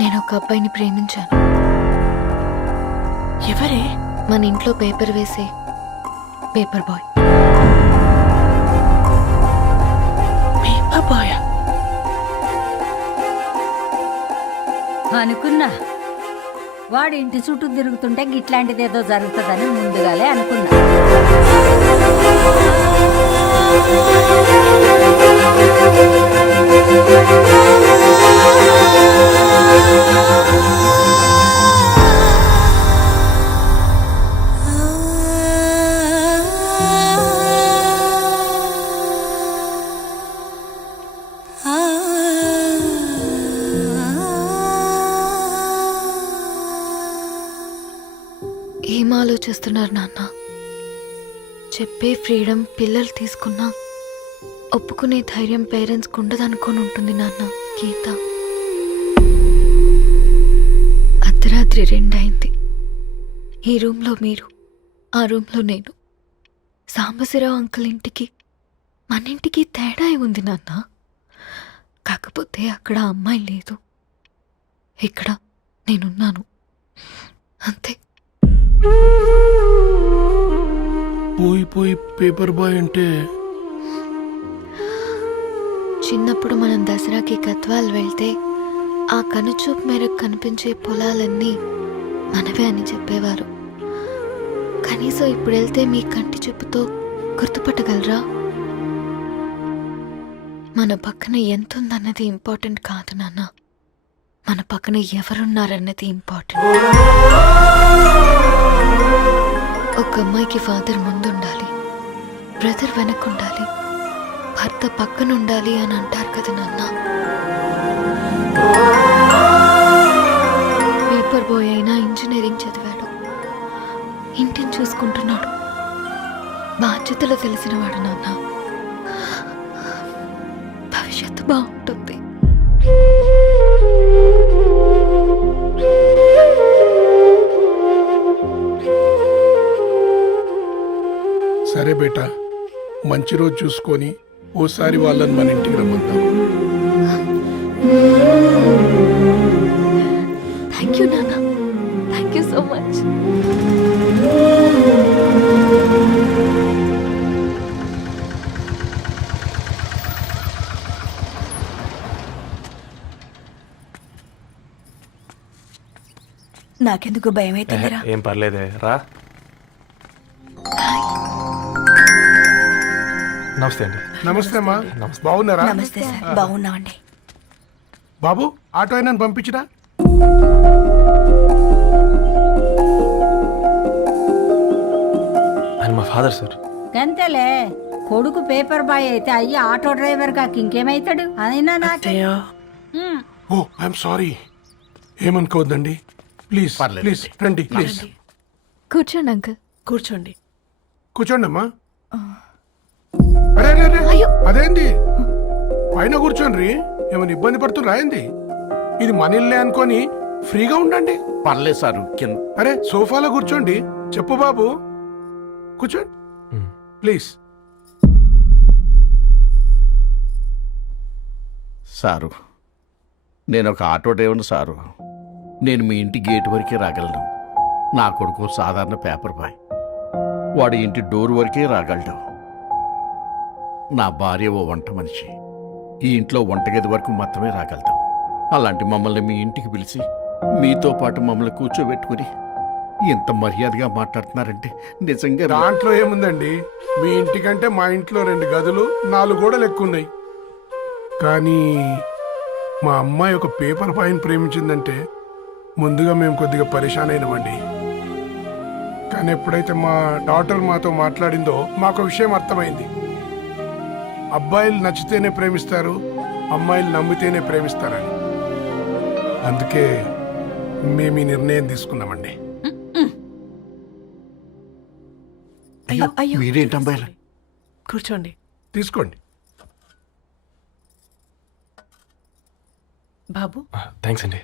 నేను ఒక అబ్బాయిని ప్రేమించాను. ఎవరే? మన ఇంట్లో పేపర్ వేసే పేపర్ బాయ్. పేపర్ బాయ్ అనుకున్నా వాడి ఇంటి చుట్టూ తిరుగుతుంటే గిట్లాంటిదేదో జరుగుతుందని ముందుగాలే అనుకున్నా. ఏం ఆలోచిస్తున్నారు నాన్న? చెప్పే ఫ్రీడమ్ పిల్లలు తీసుకున్నా ఒప్పుకునే ధైర్యం పేరెంట్స్కి ఉండదనుకొని ఉంటుంది నాన్న. గీత, అర్ధరాత్రి 2 అయింది. ఈ రూమ్లో మీరు, ఆ రూమ్లో నేను. సాంబశివరావు అంకుల్ ఇంటికి మన ఇంటికి తేడా ఉంది నాన్న. కాకపోతే అక్కడ అమ్మాయి లేదు, ఇక్కడ నేనున్నాను, అంతే. పోయి పేపర్ బాయ్ అంటే చిన్నప్పుడు మనం దసరాకి గద్వాల్ వెళ్తే ఆ కనుచూపు మేరకు కనిపించే పొలాలన్నీ మనవే అని చెప్పేవారు. కనీసం ఇప్పుడు వెళ్తే మీ కంటి చూపుతో గుర్తుపట్టగలరా? మన పక్కన ఎంతుందన్నది ఇంపార్టెంట్ కాదు నాన్న, మన పక్కన ఎవరున్నారన్నది ఇంపార్టెంట్. ఒక అమ్మాయికి ఫాదర్ ముందుండాలి, బ్రదర్ వెనకుండాలి, భర్త పక్కన ఉండాలి అని అంటారు కదా నాన్న. పేపర్ బాయ్ అయినా ఇంజనీరింగ్ చదివాడు, ఇంటిని చూసుకుంటున్నాడు, బాధ్యతలు తెలిసినవాడు నాన్న. భవిష్యత్తు బాగుంటుంది. సరే బేటా, మంచి రోజు చూసుకొని ఓసారి వాళ్ళని మన ఇంటికి రమ్మంటాం. థ్యాంక్ యూ నాన్న, థ్యాంక్ యూ సో మచ్. నాకెందుకు భయం అవుతుందిరా. ఏం పర్లేదే, రా. నమస్తే అండి. నమస్తే అమ్మా, బాగున్నారా? నమస్తే సార్, బాగున్నామండి. బాబు, ఆటో అయినా పంపించరా? ఆయన మా ఫాదర్ సార్. గంతేలే, కొడుకు పేపర్ బాయ్ అయితే అయ్యి ఆటో డ్రైవర్ కాక ఇంకేమైతాడు? అయినా నాకు ఓ ఐఎమ్ సారీ, ఏమనుకోవద్దండి. ప్లీజ్ ప్లీజ్ రండి, ప్లీజ్ కూర్చోండి అంకుల్. కూర్చోండి. కూర్చోండి అమ్మా. అరే అరే అరే, అదేంది పైన కూర్చోండి, ఏమైనా ఇబ్బంది పడుతున్నా ఏంది? ఇది మన ఇల్లే అనుకొని ఫ్రీగా ఉండండి. పర్లేదు సారు. అరే సోఫాలో కూర్చోండి. చెప్పు బాబు, కూర్చోండి ప్లీజ్. సారు, నేను ఒక ఆటో డ్రైవర్ని సారు. నేను మీ ఇంటి గేట్ వరకే రాగలను. నా కొడుకు సాధారణ పేపర్ బాయ్, వాడి ఇంటి డోర్ వరకే రాగలడు. నా భార్య ఓ వంట మనిషి, ఈ ఇంట్లో వంటగది వరకు మాత్రమే రాగలుగుతాం. అలాంటి మమ్మల్ని మీ ఇంటికి పిలిచి మీతో పాటు మమ్మల్ని కూర్చోబెట్టుకుని ఎంత మర్యాదగా మాట్లాడుతున్నారంటే నిజంగా. దాంట్లో ఏముందండి, మీ ఇంటికంటే మా ఇంట్లో 2 గదులు 4 గోడలు ఎక్కువ ఉన్నాయి. కానీ మా అమ్మాయి ఒక పేపర్ బాయ్ని ప్రేమించిందంటే ముందుగా మేము కొద్దిగా పరేషాన్ అయినామండి. కానీ ఎప్పుడైతే మా డాటర్ మాతో మాట్లాడిందో మాకు విషయం అర్థమైంది. అబ్బాయిలు నచ్చితేనే ప్రేమిస్తారు, అమ్మాయిలు నమ్మితేనే ప్రేమిస్తారని. అందుకే మేము ఈ నిర్ణయం తీసుకున్నామండి. అయ్యో అయ్యో, మీరేంటి అమ్మాయిలు? కూర్చోండి. తీసుకోండి. బాబు. థ్యాంక్స్ అండి.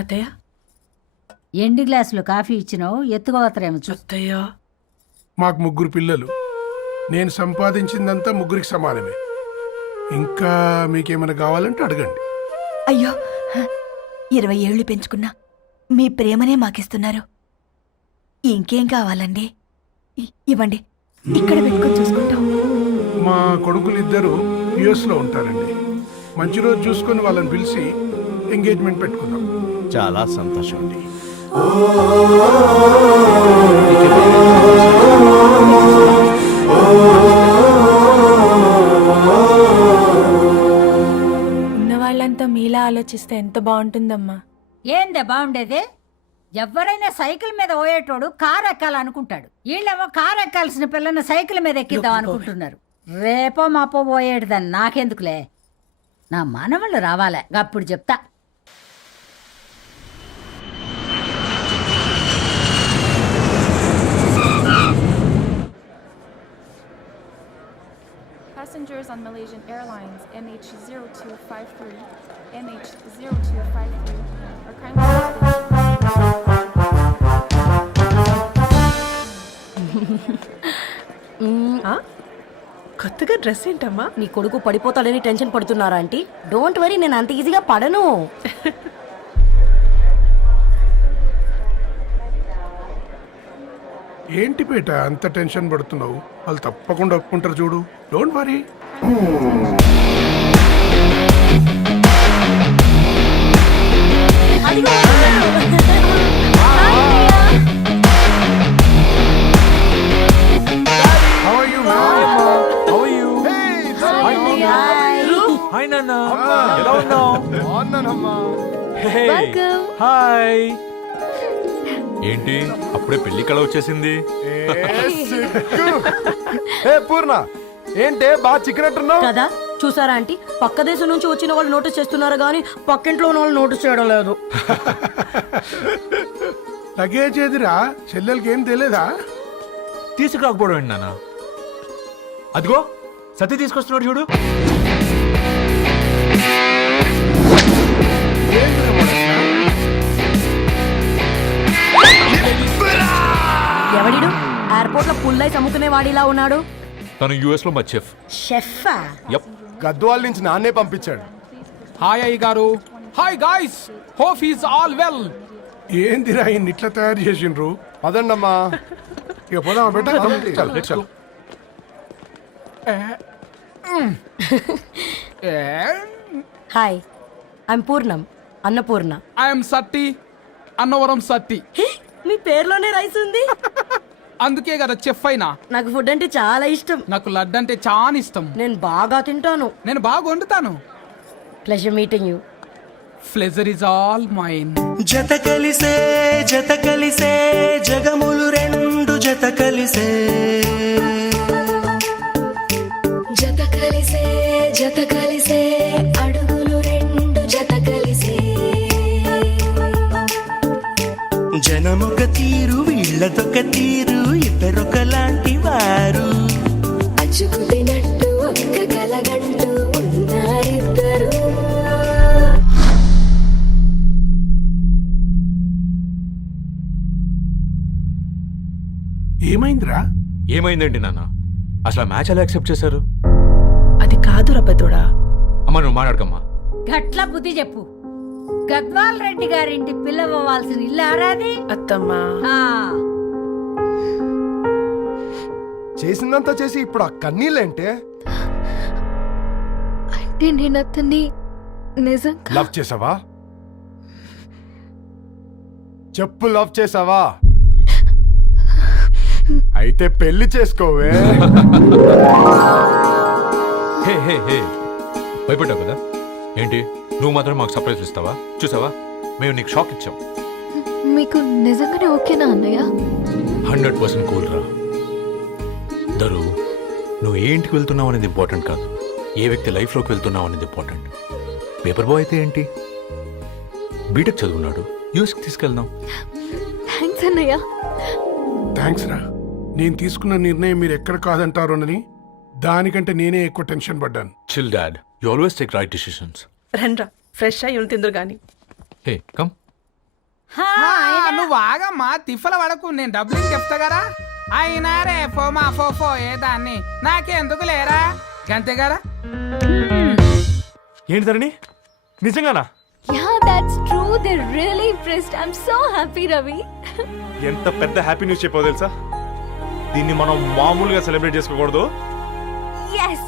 అత్తయ్య. ఎండి గ్లాసులో కాఫీ ఇచ్చినావు, ఎత్తుకోవతరేమో చూ. అత్తయ్య. మాకు 3 పిల్లలు. నేను సంపాదించిందంతా 3కి సమానమే. ఇంకా మీకేమైనా కావాలంటే అడగండి. అయ్యో 20 ఏళ్ళు పెంచుకున్నా మీ ప్రేమనే మాకిస్తున్నారు. ఇంకేం కావాలండి? ఇవ్వండి, ఇక్కడ పెట్టుకొని చూసుకుంటాం. మా కొడుకులు ఇద్దరు యుఎస్లో ఉంటారండి. మంచి రోజు చూసుకొని వాళ్ళని పిలిచి ఎంగేజ్మెంట్ పెట్టుకుందాం. చాలా సంతోషం అండి. ఉన్న వాళ్ళంతా మీలా ఆలోచిస్తే ఎంత బాగుంటుందమ్మా. ఏందే బాగుండేది? ఎవరైనా సైకిల్ మీద పోయేటోడు కారు ఎక్కాలనుకుంటాడు. వీళ్ళేమో కారు ఎక్కాల్సిన పిల్లని సైకిల్ మీద ఎక్కిద్దాం అనుకుంటున్నారు. రేపో మాపో పోయేడుదని నాకెందుకులే, నా మనవళ్ళు రావాలే, అప్పుడు చెప్తా. Passengers on Malaysian Airlines MH0253, MH0253 are kindly కొత్తగా డ్రెస్ ఏంటమ్మా? నీ కొడుకు పడిపోతాడని టెన్షన్ పడుతున్నారా ఆంటీ? డోంట్ వరీ, నేను అంత ఈజీగా పడను. ఏంటి పేట అంత టెన్షన్ పడుతున్నావు? వాళ్ళు తప్పకుండా ఒప్పుకుంటారు చూడు. Don't worry. How are you, man? Hi నాన్న, ఎలా ఉన్నావు? హాయ్. ఏంటి అప్పుడే పెళ్లి కళ వచ్చేసింది? పూర్ణ ఏంటే బాగా చికెనట్టున్నావు కదా, చూసారా ఆంటీ? పక్క దేశం నుంచి వచ్చిన వాళ్ళు నోటీస్ చేస్తున్నారు కానీ పక్కింట్లో ఉన్న వాళ్ళు నోటీస్ చేయడం లేదు. లగేజ్ ఏదిరా? చెల్లెలకి ఏం తెలియదా? తీసుకురాకపోవడం ఏంటి నాన్న? అదిగో సతీ తీసుకొస్తున్నాడు చూడు. ఎవడిడు ఎయిర్పోర్ట్ లో పుల్లైస్ అమ్ముకునే వాడిలా ఉన్నాడు? తను యుఎస్ లో మా చెఫ్. షెఫా? యప్. గద్వాల నుంచి నాన్నే పంపించాడు. హాయ్ అయ్య గారు. Hi guys, hope is all well. ఏందిరా ఇన్ని ఇట్లా తయారు చేసిండ్రు? అదండమ్మా. ఇక పోదామా బెట్ట? Hi, I'm Poornam, Annapurna. I'm Satti, Annavaram Satti. మీ పేర్లోనే రైస్ ఉంది. అందుకే కదా చెఫ్ అయినా. నాకు ఫుడ్ అంటే చాలా ఇష్టం. నాకు లడ్డు అంటే చాలా ఇష్టం. నేను బాగా తింటాను. నేను బాగా వండుతాను. Pleasure meeting you. Pleasure is all mine. జత కలిసే జగములు రెండు జత కలిసే, జత కలిసే అడుగులు రెండు జత కలిసే, జనమొక తీరు వీళ్ళదొక తీరు, ఇద్దరొకలాంటి వారు, అచ్చుకు తినట్టు ఒక్క కలగంటూ ఉన్నారిద్దరు. ఏమైందిరా? ఏమైందేంటి నాన్న? అసలు ఆ మ్యాచ్ ఎలా యాక్సెప్ట్ చేశారు? అది కాదు రబ్బతోడా. అమ్మ నువ్వు మాట్లాడకమ్మా. గట్ల బుద్ధి చెప్పు. గద్వాల్ రెడ్డి గారింటి పిల్లవ్వాల్సిన ఇల్లు ఆరాది. అత్తమ్మా, చేసిందంతా చేసి ఇప్పుడు ఆ కన్నీళ్ళేంటే? అంటే నేను అతన్ని నిజంగా లవ్ చేసావా? చెప్పు, లవ్ చేసావా? అయితే పెళ్లి చేసుకోవే. హే హే హే, భయపడ్డావు కదా? ఏంటి నువ్వు మాత్రం మాకు సర్ప్రైజ్ ఇస్తావా? చూసావా, మేము నీకు షాక్ ఇచ్చాం. మీకు నిజంగానే ఓకేనా అన్నయ్య? 100% కూల్ రా. దరు, నువ్వు ఏ ఇంటికి వెళ్తున్నావు అనేది ఇంపార్టెంట్ కాదు, ఏ వ్యక్తి లైఫ్లోకి వెళ్తున్నావు అనేది ఇంపార్టెంట్. పేపర్ బాయ్ అయితే ఏంటి, బీటెక్ చదువున్నాడు, యూఎస్కి తీసుకెళ్దాం. థ్యాంక్స్ అన్నయ్య. థ్యాంక్స్ రా. నేను తీసుకున్న నిర్ణయం మీరు ఎక్కడ కాదంటారోనని దానికంటే నేనే ఎక్కువ టెన్షన్ పడ్డాను. Chill dad, you always take right decisions. రండ్రా, ఫ్రెష్ అయ్యి ఉండి తిందురు గాని. Hey come. నువ్వు ఆగమ్మా, తిఫల పడకు. నేను డబ్బులు చెప్తా కదా. అయినా రే ఫో ఏ దాన్ని నాకెందుకు లేరా, గంతే కదా. ఏంటి ధరణి నిజంగానా? Yeah that's true they really impressed. I am so happy Ravi. ఎంత పెద్ద హ్యాపీ న్యూస్ చెప్పావు తెలుసా? దీన్ని మనం మామూలుగా సెలబ్రేట్ చేసుకోకూడదు. yes